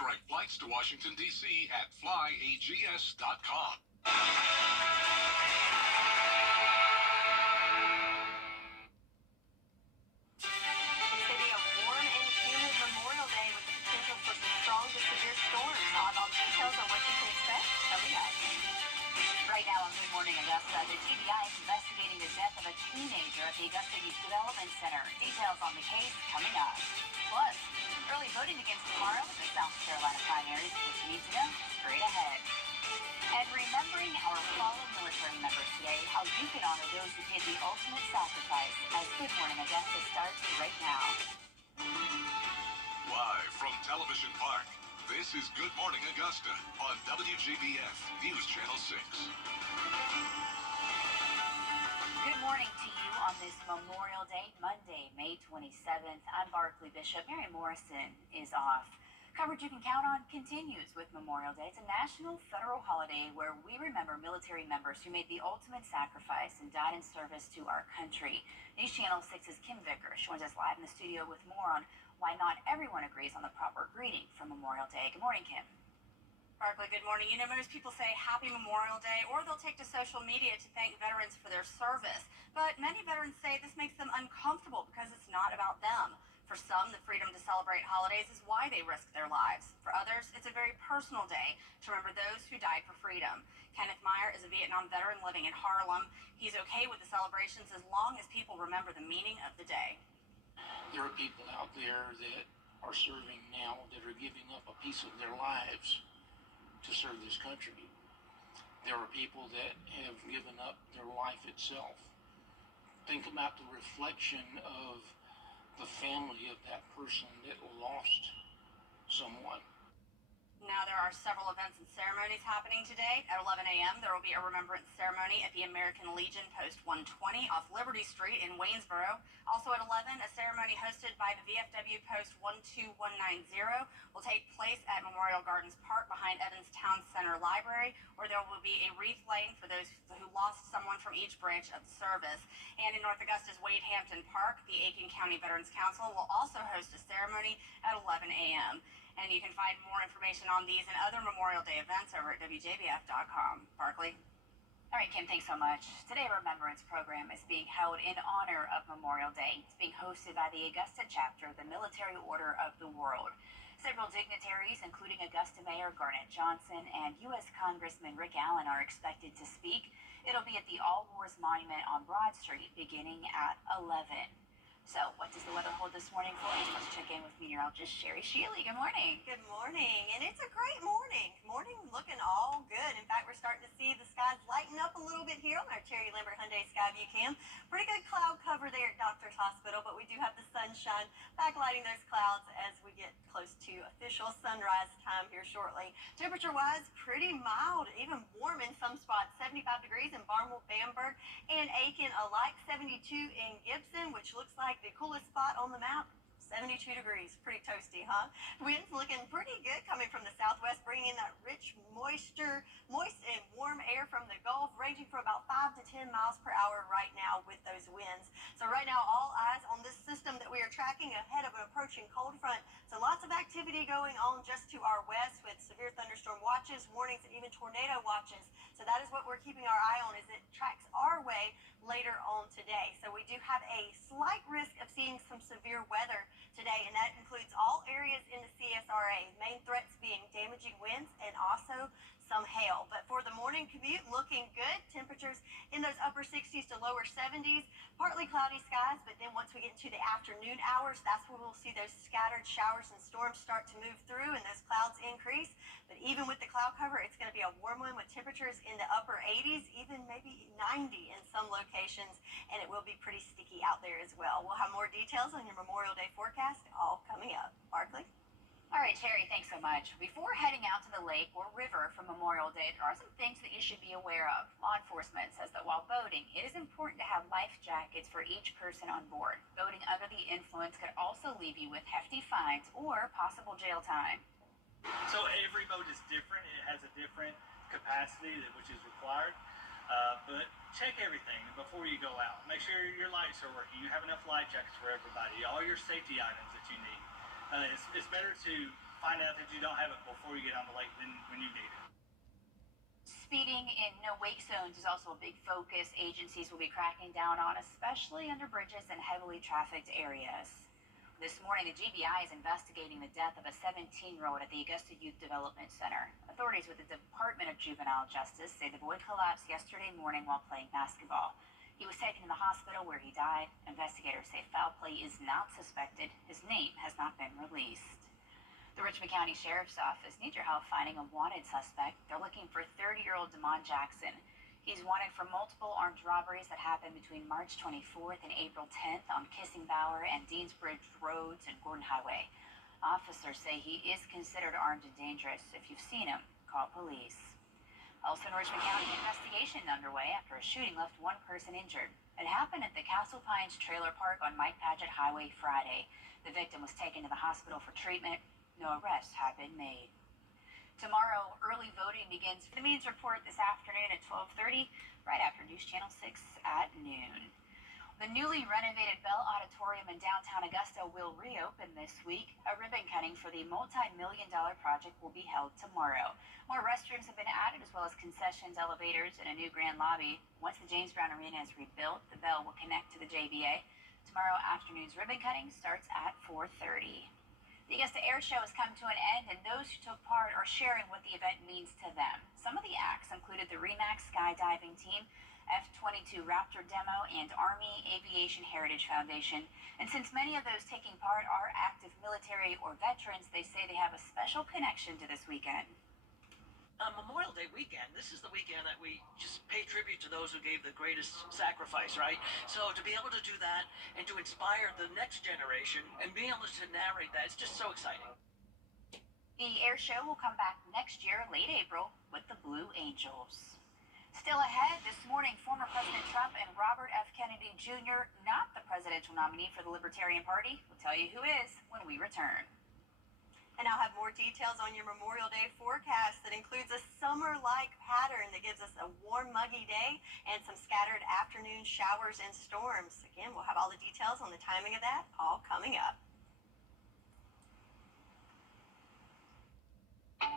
Direct flights to Washington, D.C. at flyags.com. It's going to be a warm and humid Memorial Day with the potential for some strong to severe storms. I'll have all the details on what you can expect coming up. Right now on Good Morning Augusta, the GBI is investigating the death of a teenager at the Augusta Youth Development Center. Details on the case coming up. Plus, early voting begins tomorrow in the South Carolina primaries. What you need to know straight ahead. And remembering our fallen military members today, how you can honor those who paid the ultimate sacrifice as Good Morning Augusta starts right now. Live from Television Park, this is Good Morning Augusta on WJBF News Channel 6. Good morning to you on this Memorial Day, Monday, May 27th. I'm Barkley Bishop. Mary Morrison is off. Coverage you can count on continues with Memorial Day. It's a national federal holiday where we remember military members who made the ultimate sacrifice and died in service to our country. News Channel 6's Kim Vickers joins us live in the studio with more on why not everyone agrees on the proper greeting for Memorial Day. Good morning, Kim. Barkley, good morning. You know, most people say Happy Memorial Day, or they'll take to social media to thank veterans for their service. But many veterans say this makes them uncomfortable because it's not about them. For some, the freedom to celebrate holidays is why they risk their lives. For others, it's a very personal day to remember those who died for freedom. Kenneth Meyer is a Vietnam veteran living in Harlem. He's okay with the celebrations as long as people remember the meaning of the day. There are people out there that are serving now that are giving up a piece of their lives to serve this country. There are people that have given up their life itself. Think about the reflection of the family of that person that lost someone. Now, there are several events and ceremonies happening today. At 11 a.m., there will be a remembrance ceremony at the American Legion, Post 120 off Liberty Street in Waynesboro. Also at 11, a ceremony hosted by the VFW Post 12190 will take place at Memorial Gardens Park behind Evans Town Center Library, where there will be a wreath laying for those who lost someone from each branch of the service. And in North Augusta's Wade Hampton Park, the Aiken County Veterans Council will also host a ceremony at 11 a.m. And you can find more information on these and other Memorial Day events over at WJBF.com. Barkley? All right, Kim, thanks so much. Today, a remembrance program is being held in honor of Memorial Day. It's being hosted by the Augusta chapter of the Military Order of the World. Several dignitaries, including Augusta Mayor Garnett Johnson and U.S. Congressman Rick Allen, are expected to speak. It'll be at the All Wars Monument on Broad Street beginning at 11. So, what does the weather hold this morning for us? Let's check in with meteorologist Sherry Shealy. Good morning. Good morning, and it's a great morning. Morning looking all good. In fact, we're starting to see the skies lighten up a little bit here on our Terry Lambert Hyundai Skyview Cam. Pretty good cloud cover there at Doctor's Hospital, but we do have the sunshine backlighting those clouds as we get close to official sunrise time here shortly. Temperature-wise, pretty mild, even warm in some spots. 75 degrees in Barnwell, Bamberg, and Aiken alike. 72 in Gibson, which looks like the coolest spot on the map. 72 degrees, pretty toasty, huh? Winds looking pretty good coming from the southwest, bringing in that rich moist and warm air from the Gulf, ranging from about 5 to 10 miles per hour right now with those winds. So right now, all eyes on this system that we are tracking ahead of an approaching cold front. So lots of activity going on just to our west with severe thunderstorm watches, warnings, and even tornado watches. So that is what we're keeping our eye on as it tracks our way later on today. So we do have a slight risk of seeing some severe weather today, and that includes all areas in the CSRA. Main threats being damaging winds and also some hail. But for the morning commute, looking good. Temperatures in those upper 60s to lower 70s. Partly cloudy skies, but then once we get into the afternoon hours, that's when we'll see those scattered showers and storms start to move through and those clouds increase. But even with the cloud cover, it's going to be a warm one with temperatures in the upper 80s, even maybe 90 in some locations, and it will be pretty sticky out there as well. We'll have more details on your Memorial Day forecast all coming up. Barkley? All right, Terry, thanks so much. Before heading out to the lake or river for Memorial Day, there are some things that you should be aware of. Law enforcement says that while boating, it is important to have life jackets for each person on board. Boating under the influence could also leave you with hefty fines or possible jail time. So every boat is different. It has a different capacity which is required. But check everything before you go out. Make sure your lights are working. You have enough life jackets for everybody. All your safety items that you need. It's better to find out that you don't have it before you get on the lake when you need it. Speeding in no wake zones is also a big focus agencies will be cracking down on, especially under bridges and heavily trafficked areas. This morning, the GBI is investigating the death of a 17-year-old at the Augusta Youth Development Center. Authorities with the Department of Juvenile Justice say the boy collapsed yesterday morning while playing basketball. He was taken to the hospital where he died. Investigators say foul play is not suspected. His name has not been released. The Richmond County Sheriff's Office needs your help finding a wanted suspect. They're looking for 30-year-old Damon Jackson. He's wanted for multiple armed robberies that happened between March 24th and April 10th on Kissing Bower and Deansbridge Roads and Gordon Highway. Officers say he is considered armed and dangerous. If you've seen him, call police. Also in Richmond County, investigation underway after a shooting left one person injured. It happened at the Castle Pines Trailer Park on Mike Paget Highway Friday. The victim was taken to the hospital for treatment. No arrests have been made. Tomorrow, early voting begins. The means report this afternoon at 12:30, right after News Channel 6 at noon. The newly renovated Bell Auditorium in downtown Augusta will reopen this week. A ribbon cutting for the multi-million-dollar project will be held tomorrow. More restrooms have been added, as well as concessions, elevators, and a new grand lobby. Once the James Brown Arena is rebuilt, the Bell will connect to the JBA. Tomorrow afternoon's ribbon cutting starts at 4:30. The Augusta Air Show has come to an end, and those who took part are sharing what the event means to them. Some of the acts included the REMAX skydiving team, F-22 Raptor demo, and Army Aviation Heritage Foundation. And since many of those taking part are active military or veterans, they say they have a special connection to this weekend. Memorial Day weekend, this is the weekend that we just pay tribute to those who gave the greatest sacrifice, right? So to be able to do that and to inspire the next generation and be able to narrate that, it's just so exciting. The air show will come back next year, late April, with the Blue Angels. Still ahead this morning, former President Trump and Robert F. Kennedy Jr., not the presidential nominee for the Libertarian Party, will tell you who is when we return. And I'll have more details on your Memorial Day forecast that includes a summer-like pattern that gives us a warm, muggy day and some scattered afternoon showers and storms. Again, we'll have all the details on the timing of that all coming up.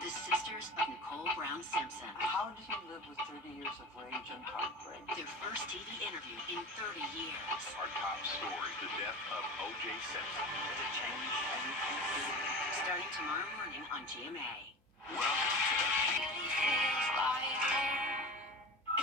The sisters of Nicole Brown Simpson. How did you live with 30 years of rage and heartbreak? Their first TV interview in 30 years. Our top story, the death of O.J. Simpson. Did it change anything? Starting tomorrow morning on GMA. Welcome to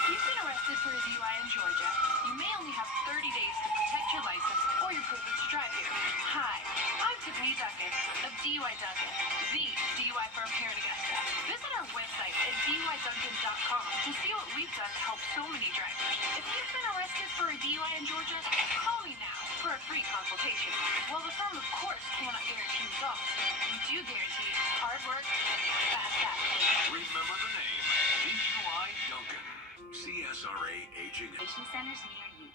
If you've been arrested for a DUI in Georgia, you may only have 30 days to protect your license or your privilege to drive here. Hi, I'm Tiffany Duckett of DUI Duckett, the DUI firm here in Augusta. Visit our website at DUIDuncan.com to see what we've done to help so many drivers. If you've been arrested for a DUI in Georgia, call me now for a free consultation. While the firm, of course, cannot guarantee results, we do guarantee hard work and fast action. Remember the name, DUI Duncan. CSRA Aging. Centers near you.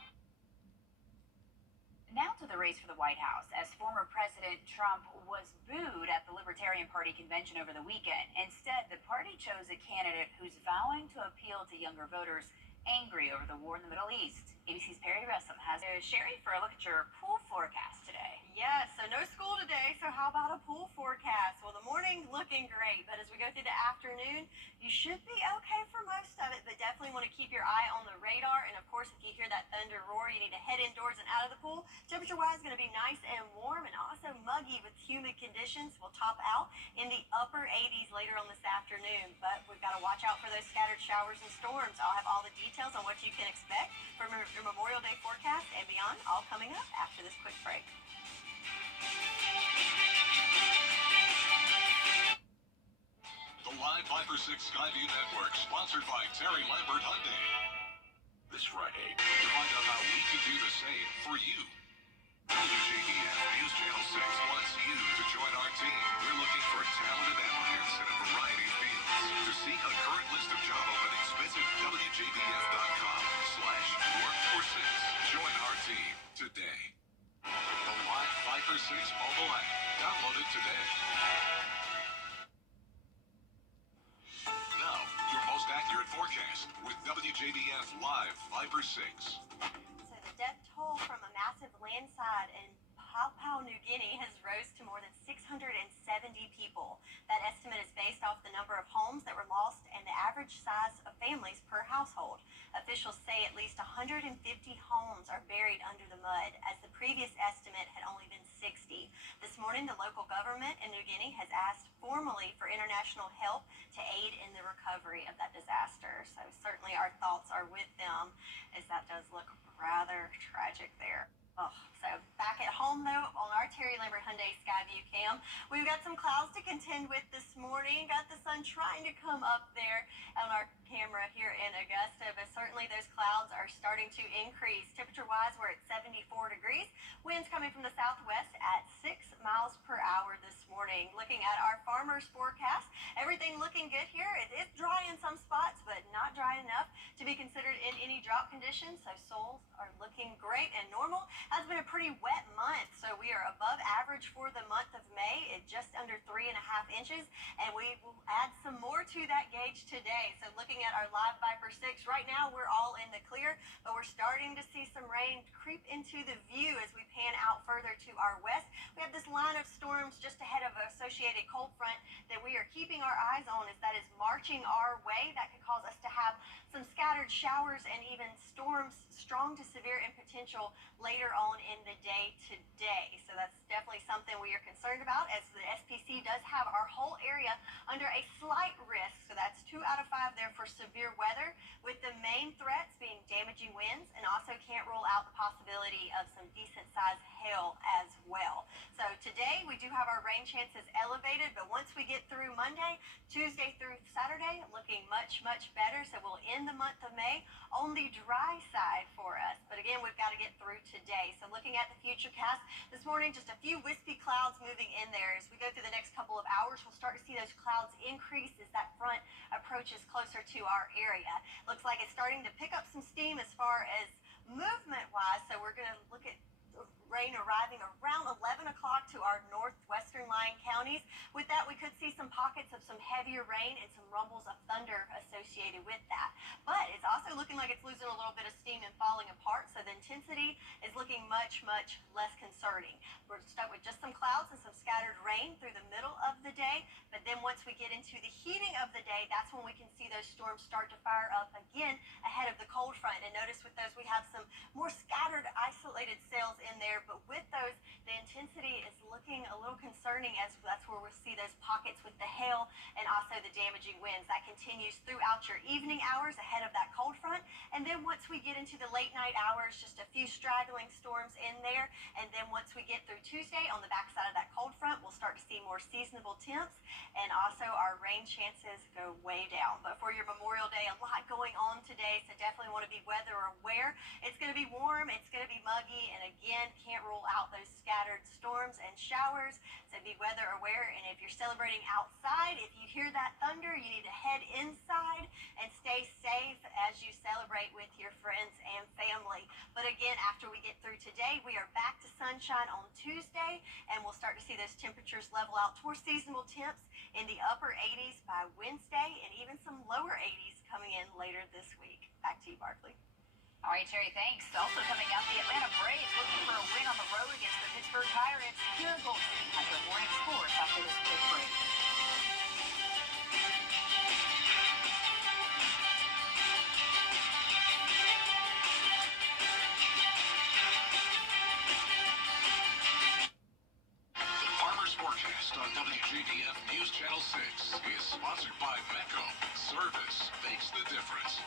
Now to the race for the White House, as former President Trump was booed at the Libertarian Party convention over the weekend. Instead, the party chose a candidate who's vowing to appeal to younger voters angry over the war in the Middle East. ABC's Perry Russell has Sherry for a look at your pool forecast today. Yes, so no school today, so how about a pool forecast? Well, the morning looking great, but as we go through the afternoon, you should be okay for most of it, but definitely want to keep your eye on the radar. And of course, if you hear that thunder roar, you need to head indoors and out of the pool. Temperature-wise, going to be nice and warm and also muggy with humid conditions. We'll top out in the upper 80s later on this afternoon, but we've got to watch out for those scattered showers and storms. I'll have all the details on what you can expect from your Memorial Day forecast and beyond, all coming up after this quick break. The Live 5 for 6 Skyview Network, sponsored by Terry Lambert Hyundai. This Friday, to find out how we can do the same for you. WJBF News Channel 6 wants you to join our team. We're looking for talented applicants in a variety of fields. To see a current list of job openings, visit WJBF.com/work-for-6. Join our team today. The Live 5 for 6 mobile app. Download it today. Now, your most accurate forecast with WJBF Live 5 for 6. So the death toll from a massive landslide in Papua New Guinea has rose to more than 670 people. That estimate is based off the number of homes that were lost and the average size of families per household. Officials say at least 150 homes are buried under the mud, as the previous estimate had only been 60. This morning, the local government in New Guinea has asked formally for international help to aid in the recovery of that disaster. So certainly our thoughts are with them, as that does look rather tragic there. Oh, so back at home though, on our Terry Lambert Hyundai Skyview cam, we've got some clouds to contend with this morning. Got the sun trying to come up there on our camera here in Augusta, but certainly those clouds are starting to increase. Temperature-wise, we're at 74 degrees. Winds coming from the southwest at 6 miles per hour this morning. Looking at our farmer's forecast, everything looking good here. It is dry in some spots, but not dry enough to be considered in any drought conditions, so soils are looking great and normal. Has been a pretty wet month, so we are above average for the month of May at just under 3.5 inches, and we will add some more to that gauge today. So looking at our live Viper 6, right now we're all in the clear, but we're starting to see some rain creep into the view as we pan out further to our west. We have this line of storms just ahead of an associated cold front that we are keeping our eyes on, as that is marching our way. That could cause us to have some scattered showers and even storms, strong to severe in potential later on in the day today. So that's definitely something we are concerned about, as the SPC does have our whole area under a slight risk. So that's 2 out of 5 there for severe weather, with the main threats being damaging winds, and also can't rule out the possibility of some decent sized hail as well. So today we do have our rain chances elevated, but once we get through Monday, Tuesday through Saturday, looking much, much better. So we'll end the month of May on the dry side for us. But again, we've got to get through today. So looking at the future cast this morning, just a few wispy clouds moving in there. As we go through the next couple of hours, we'll start to see those clouds increase as that front approaches closer to our area. Looks like it's starting to pick up some steam as far as movement wise. So we're going to look at rain arriving around 11 o'clock to our northwestern lying counties. With that, we could see some pockets of some heavier rain and some rumbles of thunder associated with that. But it's also looking like it's losing a little bit of steam and falling apart, so the intensity is looking much, much less concerning. We're stuck with just some clouds and some scattered rain through the middle of the day, but then once we get into the heating of the day, that's when we can see those storms start to fire up again ahead of the cold front. And notice with those, we have some more scattered, isolated cells in there, but with those, the intensity is looking a little concerning, as that's where we'll see those pockets with the hail and also the damaging winds. That continues throughout your evening hours ahead of that cold front, and then once we get into the late night hours, just a few straggling storms in there, and then once we get through Tuesday, on the backside of that cold front, we'll start to see more seasonable temps, and also our rain chances go way down. But for your Memorial Day, a lot going on today, so definitely want to be weather aware. It's going to be warm, it's going to be muggy, and again, can't rule out those scattered storms and showers, so be weather aware. And if you're celebrating outside, if you hear that thunder, you need to head inside and stay safe as you celebrate with your friends and family. But again, after we get through today, we are back to sunshine on Tuesday, and we'll start to see those temperatures level out towards seasonable temps in the upper 80s by Wednesday, and even some lower 80s coming in later this week. Back to you, Barkley. All right, Terry, thanks. Also coming up, the Atlanta Braves looking for a win on the road against the Pittsburgh Pirates. Here at Goldstein has the morning scores after this quick break. The Farmer's Forecast on WJBF News Channel 6 is sponsored by Mecco. Service makes the difference.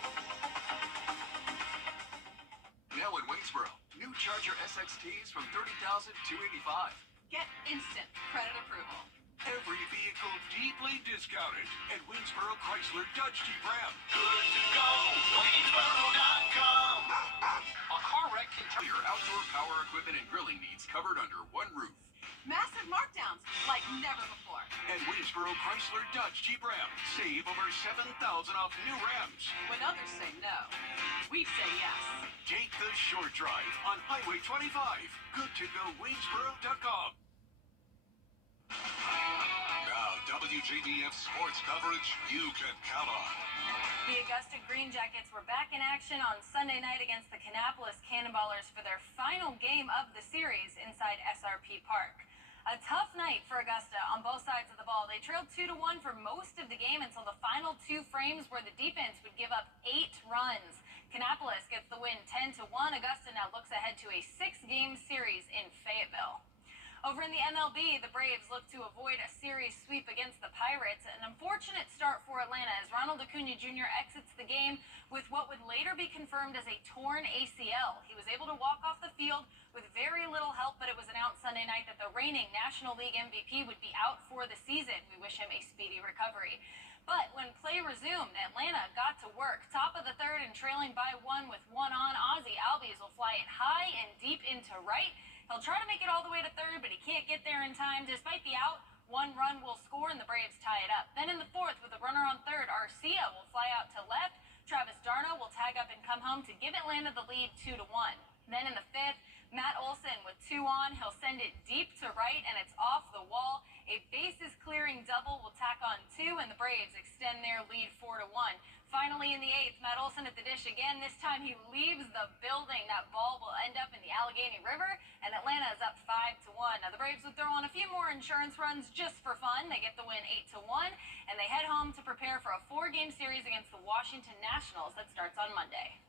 Now in Waynesboro, new Charger SXTs from $30,285. Get instant credit approval. Every vehicle deeply discounted at Waynesboro Chrysler Dodge Jeep Ram. Good to go. Waynesboro.com. A car wreck can turn your outdoor power equipment and grilling needs covered under one roof. Massive markdowns like never before. At Waynesboro Chrysler Dodge Jeep Ram, save over $7,000 off new Rams. When others say no, we say yes. Take the short drive on Highway 25. Good to go Waynesboro.com. Now, WJBF sports coverage you can count on. The Augusta Green Jackets were back in action on Sunday night against the Kannapolis Cannonballers for their final game of the series inside SRP Park. A tough night for Augusta on both sides of the ball. They trailed 2-1 for most of the game until the final two frames where the defense would give up 8 runs. Kannapolis gets the win 10-1. Augusta now looks ahead to a 6-game series in Fayetteville. Over in the MLB, the Braves look to avoid a series sweep against the Pirates. An unfortunate start for Atlanta as Ronald Acuna Jr. exits the game with what would later be confirmed as a torn ACL. He was able to walk off the field with very little help, but it was announced Sunday night that the reigning National League MVP would be out for the season. We wish him a speedy recovery. But when play resumed, Atlanta got to work. Top of the third and trailing by 1 with 1 on, Ozzie Albies will fly it high and deep into right. He'll try to make it all the way to third, but he can't get there in time. Despite the out, 1 run will score and the Braves tie it up. Then in the fourth, with a runner on third, Arcia will fly out to left. Travis d'Arnaud will tag up and come home to give Atlanta the lead 2-1. Then in the fifth, Matt Olson with 2 on. He'll send it deep to right, and it's off the wall. A bases-clearing double will tack on 2, and the Braves extend their lead 4-1. Finally, in the eighth, Matt Olson at the dish again. This time he leaves the building. That ball will end up in the Allegheny River, and Atlanta is up 5-1. Now, the Braves would throw on a few more insurance runs just for fun. They get the win 8-1, and they head home to prepare for a 4-game series against the Washington Nationals that starts on Monday.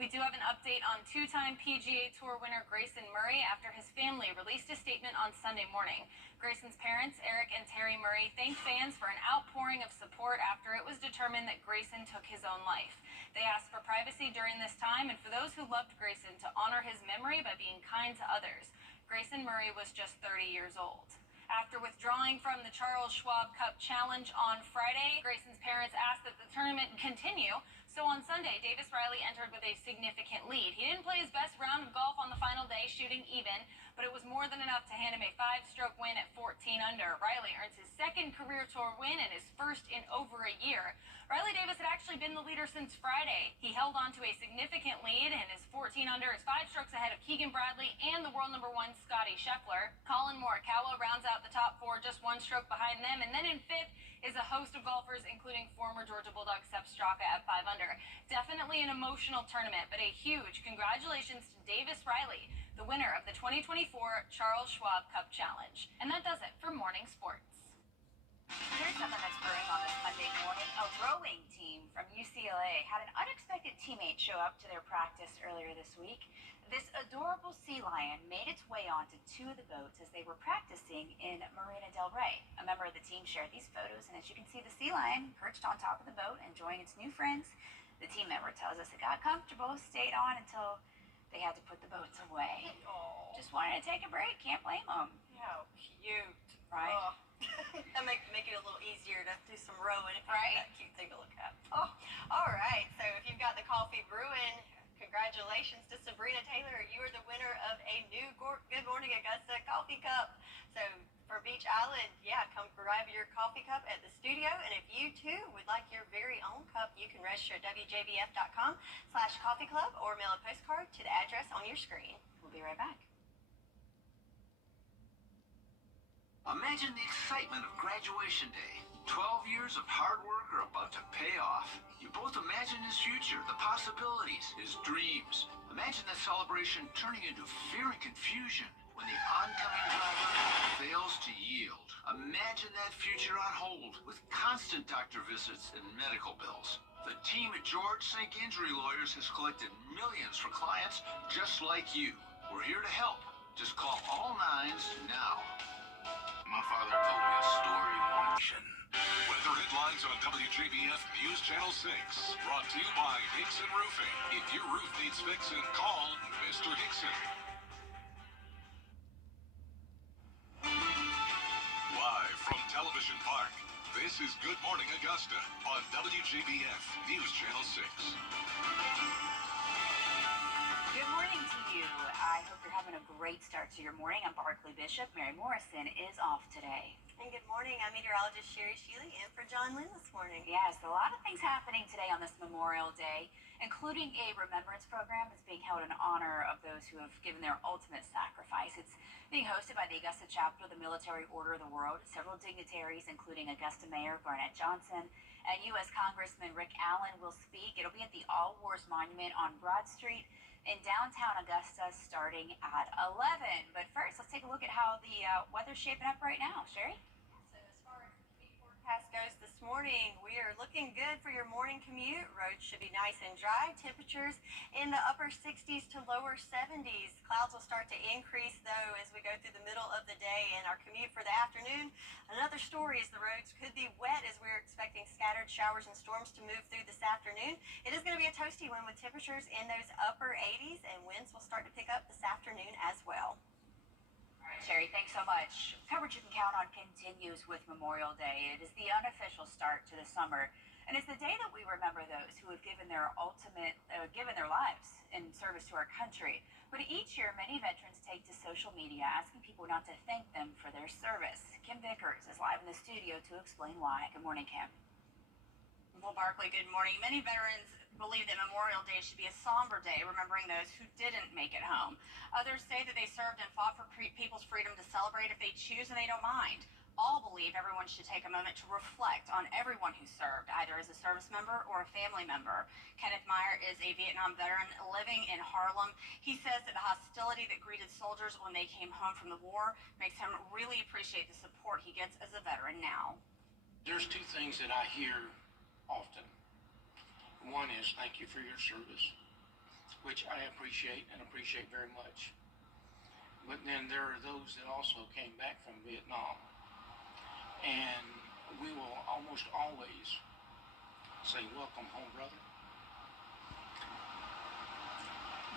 We do have an update on 2-time PGA Tour winner Grayson Murray after his family released a statement on Sunday morning. Grayson's parents, Eric and Terry Murray, thanked fans for an outpouring of support after it was determined that Grayson took his own life. They asked for privacy during this time and for those who loved Grayson to honor his memory by being kind to others. Grayson Murray was just 30 years old. After withdrawing from the Charles Schwab Cup Challenge on Friday, Grayson's parents asked that the tournament continue. So on Sunday, Davis Riley entered with a significant lead. He didn't play his best round of golf on the final day, shooting even, but it was more than enough to hand him a 5-stroke win at 14 under. Riley earns his second career tour win and his first in over a year. Riley Davis had actually been the leader since Friday. He held on to a significant lead, and his 14 under is 5 strokes ahead of Keegan Bradley and the world number 1 Scotty Scheffler. Colin Morikawa rounds out the top 4, just 1 stroke behind them, and then in fifth is a host of golfers, including former Georgia Bulldog Sepp Straka at 5 under. Definitely an emotional tournament, but a huge congratulations to Davis Riley, the winner of the 2024 Charles Schwab Cup Challenge. And that does it for Morning Sports. Here's something that's brewing on this Monday morning. A rowing team from UCLA had an unexpected teammate show up to their practice earlier this week. This adorable sea lion made its way onto 2 of the boats as they were practicing in Marina del Rey. A member of the team shared these photos, and as you can see, the sea lion perched on top of the boat, enjoying its new friends. The team member tells us it got comfortable, stayed on until they had to put the boats away. Aww. Just wanted to take a break, can't blame them. How cute. Right? Oh. That make it a little easier to do some rowing if you Right. have that cute thing to look at. Oh, all right. So if you've got the coffee brewing, congratulations to Sabrina Taylor. You are the winner of a new Good Morning Augusta coffee cup. So for Beach Island, yeah, come grab your coffee cup at the studio. And if you too would like your very own cup, you can register at WJBF.com/coffee club or mail a postcard to the address on your screen. We'll be right back. Imagine the excitement of graduation day. 12 years of hard work are about to pay off. You both imagine his future, the possibilities, his dreams. Imagine that celebration turning into fear and confusion when the oncoming driver fails to yield. Imagine that future on hold with constant doctor visits and medical bills. The team at George Sink Injury Lawyers has collected millions for clients just like you. We're here to help. Just call all 9s now. My father told me a story. Weather headlines on WJBF News Channel 6. Brought to you by Hickson Roofing. If your roof needs fixing, call Mr. Hickson. Live from Television Park, this is Good Morning Augusta on WJBF News Channel 6. Good morning to you. I hope you're having a great start to your morning. I'm Barkley Bishop. Mary Morrison is off today. And good morning. I'm meteorologist Sherry Shealy in for John Lynn this morning. Yes, a lot of things happening today on this Memorial Day, including a remembrance program that's being held in honor of those who have given their ultimate sacrifice. It's being hosted by the Augusta chapter of the Military Order of the World. Several dignitaries, including Augusta Mayor Garnett Johnson and U.S. Congressman Rick Allen, will speak. It'll be at the All Wars Monument on Broad Street in downtown Augusta starting at 11. But first, let's take a look at how the weather's shaping up right now. Sherry? So as far as the forecast goes this morning, we are looking good for your morning commute. Roads should be nice and dry. Temperatures in the upper 60s to lower 70s. Clouds will start to increase, though, as we go through the middle of the day and our commute for the afternoon. Another story is the roads could be wet as we're expecting scattered showers and storms to move through this afternoon. It is going to be a toasty one with temperatures in those upper 80s, and winds will start to pick up this afternoon as well. All right, Sherry, thanks so much. Coverage you can count on continues with Memorial Day. It is the unofficial start to the summer, and it's the day that we remember those who have given their given their lives in service to our country. But each year, many veterans take to social media asking people not to thank them for their service. Kim Vickers is live in the studio to explain why. Good morning, Kim. Well, Barkley, good morning. Many veterans believe that Memorial Day should be a somber day, remembering those who didn't make it home. Others say that they served and fought for people's freedom to celebrate if they choose and they don't mind. All believe everyone should take a moment to reflect on everyone who served, either as a service member or a family member. Kenneth Meyer is a Vietnam veteran living in Harlem. He says that the hostility that greeted soldiers when they came home from the war makes him really appreciate the support he gets as a veteran now. There's two things that I hear often. One is thank you for your service, which I appreciate very much. But then there are those that also came back from Vietnam. And we will almost always say, welcome home, brother.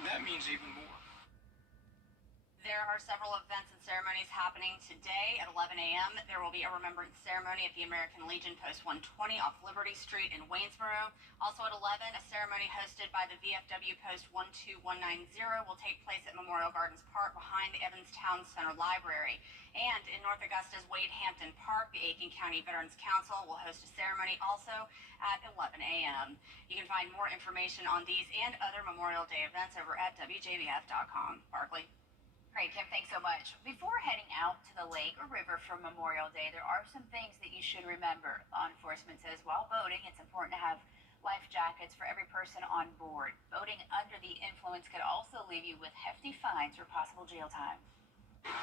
That means even more. There are several events and ceremonies happening today at 11 a.m. There will be a remembrance ceremony at the American Legion Post 120 off Liberty Street in Waynesboro. Also at 11, a ceremony hosted by the VFW Post 12190 will take place at Memorial Gardens Park behind the Evans Town Center Library. And in North Augusta's Wade Hampton Park, the Aiken County Veterans Council will host a ceremony also at 11 a.m. You can find more information on these and other Memorial Day events over at WJBF.com. Barkley? Great, Kim, thanks so much. Before heading out to the lake or river for Memorial Day, there are some things that you should remember. Law enforcement says while boating, it's important to have life jackets for every person on board. Boating under the influence could also leave you with hefty fines or possible jail time.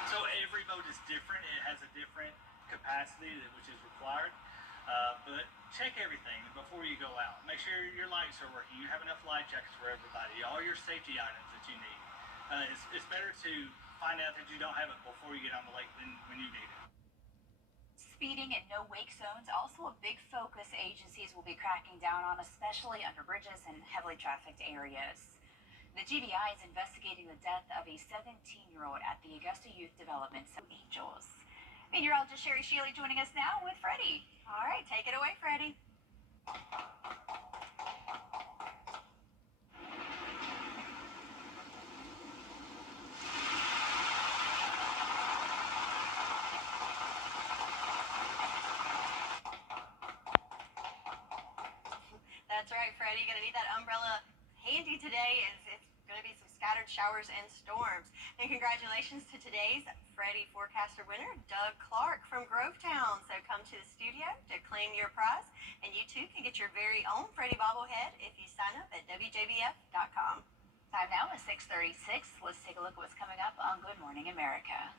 So every boat is different. It has a different capacity which is required. But check everything before you go out. Make sure your lights are working. You have enough life jackets for everybody. All your safety items that you need. It's better to find out that you don't have it before you get on the lake than when you need it. Speeding and no wake zones, also a big focus agencies will be cracking down on, especially under bridges and heavily trafficked areas. The GBI is investigating the death of a 17-year-old at the Augusta Youth Development Angels. Meteorologist Sherry Shealy joining us now with Freddie. All right, take it away, Freddie. That's right, Freddie. You're going to need that umbrella handy today as it's going to be some scattered showers and storms. And congratulations to today's Freddie Forecaster winner, Doug Clark from Grovetown. So come to the studio to claim your prize. And you too can get your very own Freddie bobblehead if you sign up at WJBF.com. Time now is 6:36. Let's take a look at what's coming up on Good Morning America.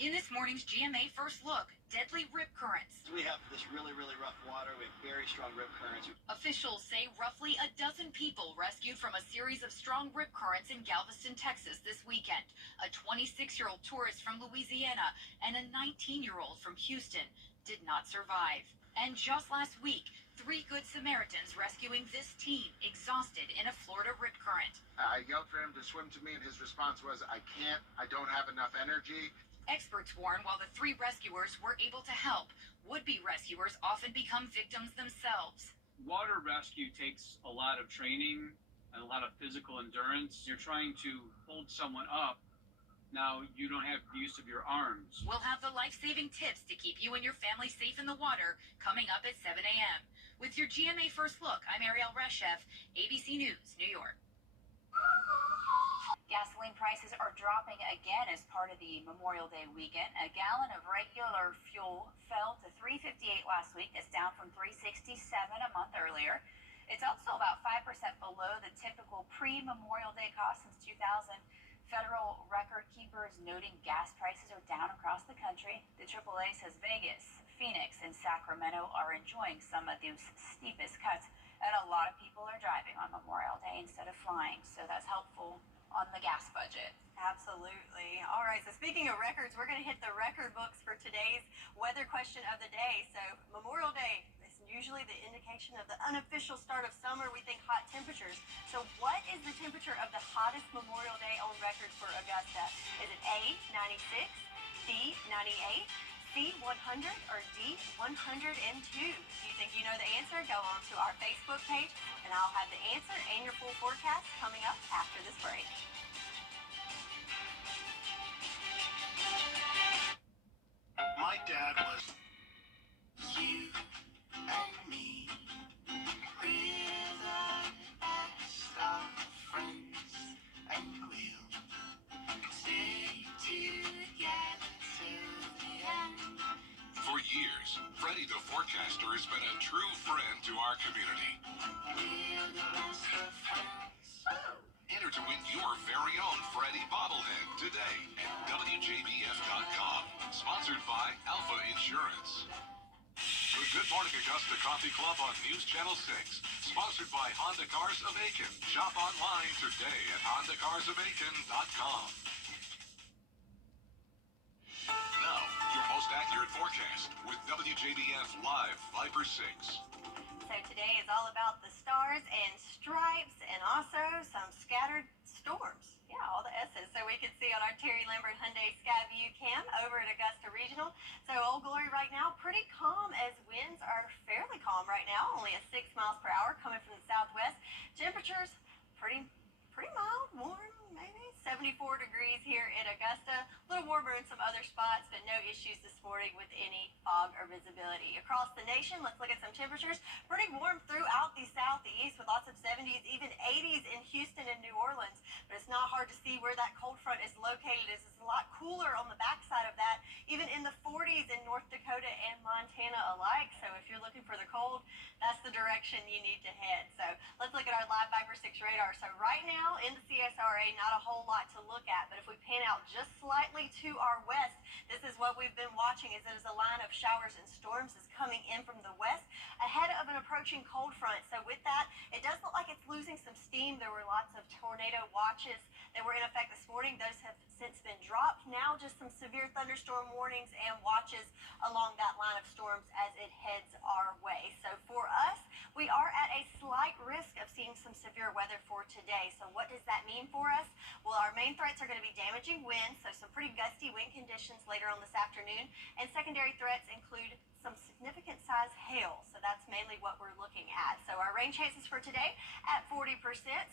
In this morning's GMA First Look, deadly rip currents. We have this really rough water. We have very strong rip currents. Officials say roughly a dozen people rescued from a series of strong rip currents in Galveston, Texas this weekend. A 26-year-old tourist from Louisiana and a 19-year-old from Houston did not survive. And just last week, 3 Good Samaritans rescuing this teen exhausted in a Florida rip current. I yelled for him to swim to me, and his response was, I can't, I don't have enough energy. Experts warn while the 3 rescuers were able to help, would-be rescuers often become victims themselves. Water rescue takes a lot of training and a lot of physical endurance. You're trying to hold someone up now you don't have the use of your arms. We'll have the life-saving tips to keep you and your family safe in the water coming up at 7 a.m. With your GMA First Look, I'm Ariel Reshef, ABC News, New York. Gasoline prices are dropping again as part of the Memorial Day weekend. A gallon of regular fuel fell to $3.58 last week. That's down from $3.67 a month earlier. It's also about 5% below the typical pre-Memorial Day cost since 2000. Federal record keepers noting gas prices are down across the country. The AAA says Vegas, Phoenix, and Sacramento are enjoying some of those steepest cuts. And a lot of people are driving on Memorial Day instead of flying, so that's helpful on the gas budget. Absolutely. All right, so speaking of records, we're going to hit the record books for today's weather question of the day. So Memorial Day is usually the indication of the unofficial start of summer. We think hot temperatures. So what is the temperature of the hottest Memorial Day on record for Augusta? Is it A, 96, B, 98, C, 100, or D, 102? If you think you know the answer, go on to our Facebook page, and I'll have the answer and your full forecast coming up after this break. My dad was you and me. We're the best of friends, and we'll stay together till the end. For years, Freddie the Forecaster has been a true friend to our community. We're the best of friends. Enter to win your very own Freddie bobblehead today at WJBF.com. Sponsored by Alpha Insurance. The Good Morning Augusta Coffee Club on News Channel 6. Sponsored by Honda Cars of Aiken. Shop online today at HondaCarsOfAiken.com. Now, your most accurate forecast with WJBF Live Viper 6. So today is all about the stars and stripes and also some scattered storms. Yeah, all the S's. So we can see on our Terry Lambert Hyundai Skyview cam over at Augusta Regional. So Old Glory right now, pretty calm as winds are fairly calm right now. Only at 6 miles per hour coming from the southwest. Temperatures pretty mild, warm, maybe 74 degrees here in Augusta. A little warmer in some other spots, but no issues this morning with any fog or visibility. Across the nation, let's look at some temperatures. Pretty warm throughout the southeast with lots of 70s, even 80s in Houston and New Orleans. But it's not hard to see where that cold front is located. It's a lot cooler on the backside of that, even in the 40s in North Dakota and Montana alike. So if you're looking for the cold, that's the direction you need to head. So let's look at our live Viper 6 radar. So right now in the CSRA, not a whole lot to look at, but if we pan out just slightly to our west, this is what we've been watching as a line of showers and storms is coming in from the west ahead of an approaching cold front. So with that, it does look like it's losing some steam. There were lots of tornado watches that were in effect this morning. Those have since been dropped. Now just some severe thunderstorm warnings and watches along that line of storms as it heads our way. So for us, we are at a slight risk of seeing some severe weather for today. So what does that mean for us? Well, our main threats are going to be damaging winds, so some pretty gusty wind conditions later on this afternoon. And secondary threats include some significant size hail. So that's mainly what we're looking at. So our rain chances for today at 40%.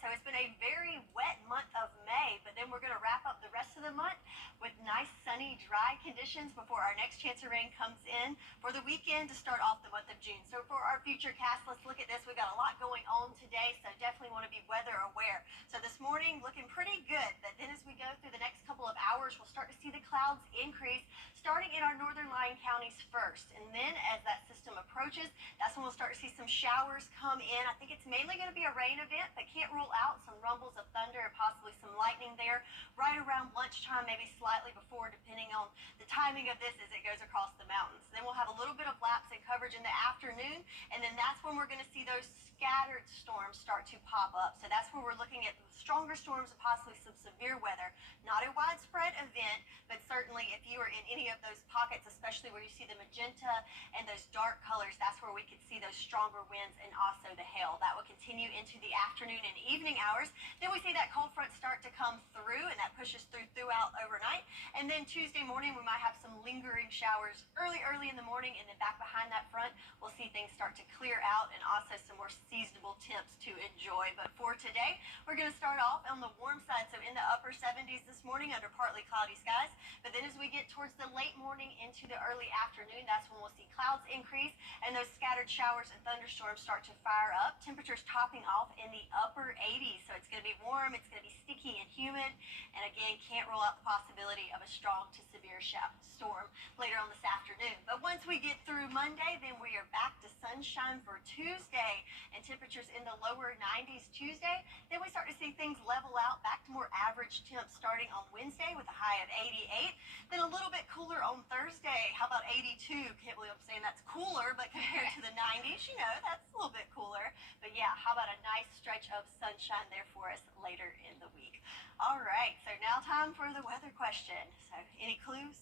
So it's been a very wet month of May, but then we're going to wrap up the rest of the month with nice, sunny, dry conditions before our next chance of rain comes in for the weekend to start off the month of June. So for our future cast, let's look at this. We've got a lot going on today, so definitely want to be weather aware. So this morning looking pretty good, but then as we go through the next couple of hours, we'll start to see the clouds increase, starting in our northern lying counties first. And then as that system approaches, that's when we'll start to see some showers come in. I think it's mainly going to be a rain event, but can't rule out some rumbles of thunder and possibly some lightning there right around lunchtime, maybe slightly before, depending on the timing of this as it goes across the mountains. Then we'll have a little bit of lapse in coverage in the afternoon, and then that's when we're going to see those scattered storms start to pop up. So that's where we're looking at stronger storms and possibly some severe weather. Not a widespread event, but certainly if you are in any of those pockets, especially where you see the magenta and those dark colors, that's where we we could see those stronger winds and also the hail. That will continue into the afternoon and evening hours. Then we see that cold front start to come through, and that pushes throughout overnight. And then Tuesday morning, we might have some lingering showers early in the morning, and then back behind that front, we'll see things start to clear out and also some more seasonable temps to enjoy. But for today, we're going to start off on the warm side, so in the upper 70s this morning under partly cloudy skies. But then as we get towards the late morning into the early afternoon, that's when we'll see clouds increase and those scattered showers and thunderstorms start to fire up. Temperatures topping off in the upper 80s, so it's going to be warm, it's going to be sticky and humid, and again, can't rule out the possibility of a strong to severe storm later on this afternoon. But once we get through Monday, then we are back to sunshine for Tuesday, and temperatures in the lower 90s Tuesday. Then we start to see things level out back to more average temps starting on Wednesday with a high of 88. Then a little bit cooler on Thursday. How about 82? Can't believe I'm saying that's cooler, but compared to the 90s, you know, that's a little bit cooler. But yeah, how about a nice stretch of sunshine there for us later in the week? All right, so now time for the weather question. So any clues?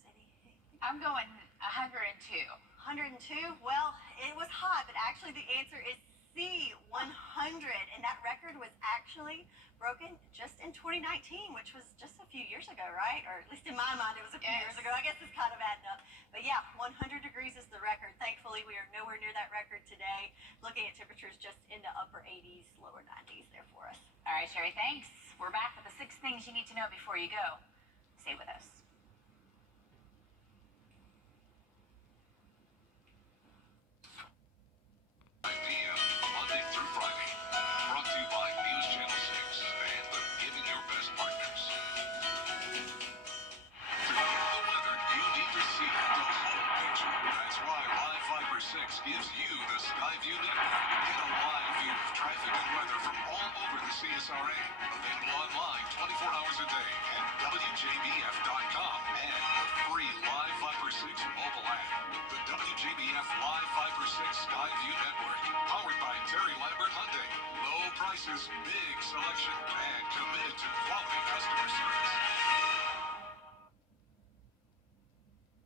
I'm going 102. 102? Well, it was hot, but actually the answer is C, 100. And that record was actually broken just in 2019, which was just a few years ago, right? Or at least in my mind, it was a few years ago. I guess it's kind of adding up. But yeah, 100 degrees is the record. Thankfully, we are nowhere near that record today. Looking at temperatures just in the upper 80s, lower 90s there for us. All right, Sherry, thanks. We're back with the 6 things you need to know before you go. Stay with us. Monday through Friday. Brought to you by News Channel 6 and the Giving Your Best partners. To get the weather, you need to see the whole picture. That's why Live Fiber 6 gives you the Skyview network. Get a live view of traffic and weather from all over the CSRA. Available online 24 hours a day at WJBF.com and the free Live Fiber 6 mobile app. The WJBF Live Fiber 6 Skyview network. Powered by Terry Lambert Hyundai. Low prices, big selection, and committed to quality customer service.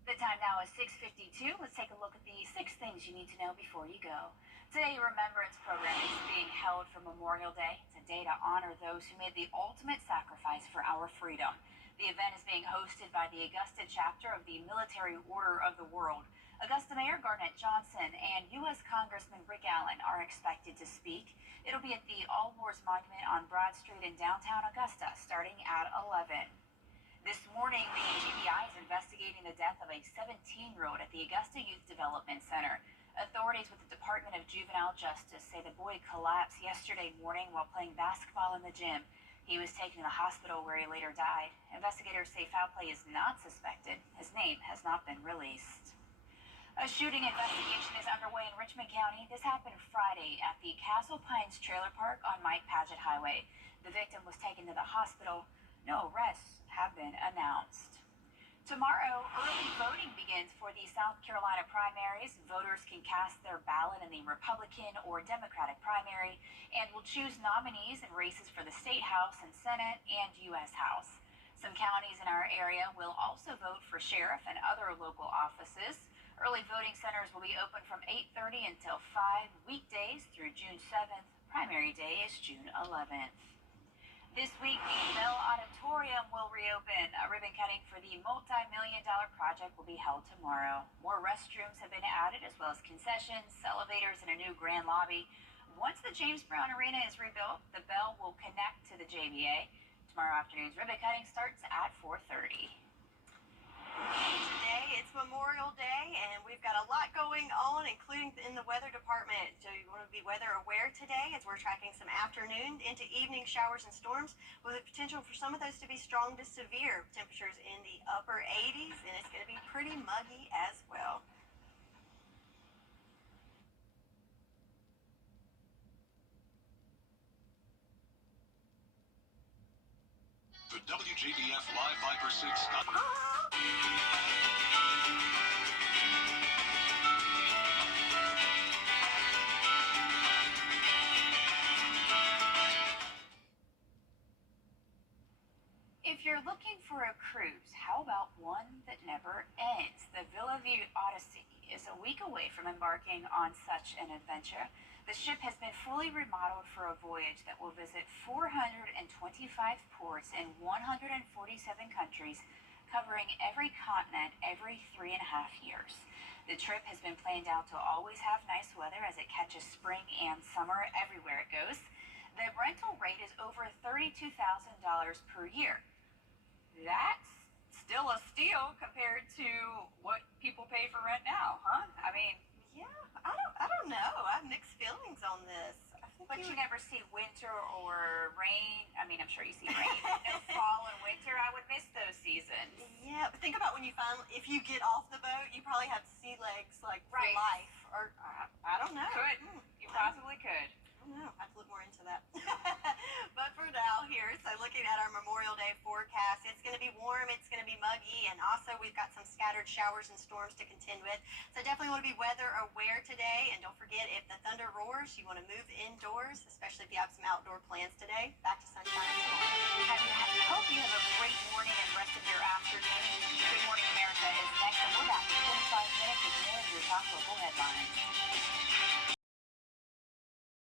The time now is 6:52. Let's take a look at the 6 things you need to know before you go. Today, Remembrance Program is being held for Memorial Day. It's a day to honor those who made the ultimate sacrifice for our freedom. The event is being hosted by the Augusta chapter of the Military Order of the World. Augusta Mayor Garnett Johnson and U.S. Congressman Rick Allen are expected to speak. It'll be at the All Wars Monument on Broad Street in downtown Augusta, starting at 11. This morning, the GBI is investigating the death of a 17-year-old at the Augusta Youth Development Center. Authorities with the Department of Juvenile Justice say the boy collapsed yesterday morning while playing basketball in the gym. He was taken to the hospital where he later died. Investigators say foul play is not suspected. His name has not been released. A shooting investigation is underway in Richmond County. This happened Friday at the Castle Pines Trailer Park on Mike Paget Highway. The victim was taken to the hospital. No arrests have been announced. Tomorrow, early voting begins for the South Carolina primaries. Voters can cast their ballot in the Republican or Democratic primary and will choose nominees in races for the State House and Senate and U.S. House. Some counties in our area will also vote for sheriff and other local offices. Early voting centers will be open from 8:30 until 5 weekdays through June 7th. Primary day is June 11th. This week, the Bell Auditorium will reopen. A ribbon cutting for the multi-million-dollar project will be held tomorrow. More restrooms have been added, as well as concessions, elevators, and a new grand lobby. Once the James Brown Arena is rebuilt, the Bell will connect to the JBA. Tomorrow afternoon's ribbon cutting starts at 4:30. Today, it's Memorial Day, and we've got a lot going on, including in the weather department. So you want to be weather aware today as we're tracking some afternoon into evening showers and storms with the potential for some of those to be strong to severe. Temperatures in the upper 80s, and it's going to be pretty muggy as well. The WJBF Live Viper 6 If you're looking for a cruise, how about one that never ends? The Villa View Odyssey is a week away from embarking on such an adventure. The ship has been fully remodeled for a voyage that will visit 425 ports in 147 countries, covering every continent every 3.5 years. The trip has been planned out to always have nice weather as it catches spring and summer everywhere it goes. The rental rate is over $32,000 per year. That's still a steal compared to what people pay for rent now, huh? I mean, Yeah, I don't know. I have mixed feelings on this. I think but you never see winter or rain. I mean, I'm sure you see rain. No fall and winter. I would miss those seasons. Yeah, but think about when you if you get off the boat, you probably have sea legs like for Right. life. Or I don't know. Could. You possibly could. I don't know. I have to look more into that. But for now, here, so looking at our Memorial Day forecast, it's going to be warm, it's going to be muggy, and also we've got some scattered showers and storms to contend with. So definitely want to be weather aware today. And don't forget, if the thunder roars, you want to move indoors, especially if you have some outdoor plans today. Back to sunshine tomorrow. I hope you have a great morning and rest of your afternoon. Good Morning America is next, and we're back in 25 minutes with more of your top local headlines.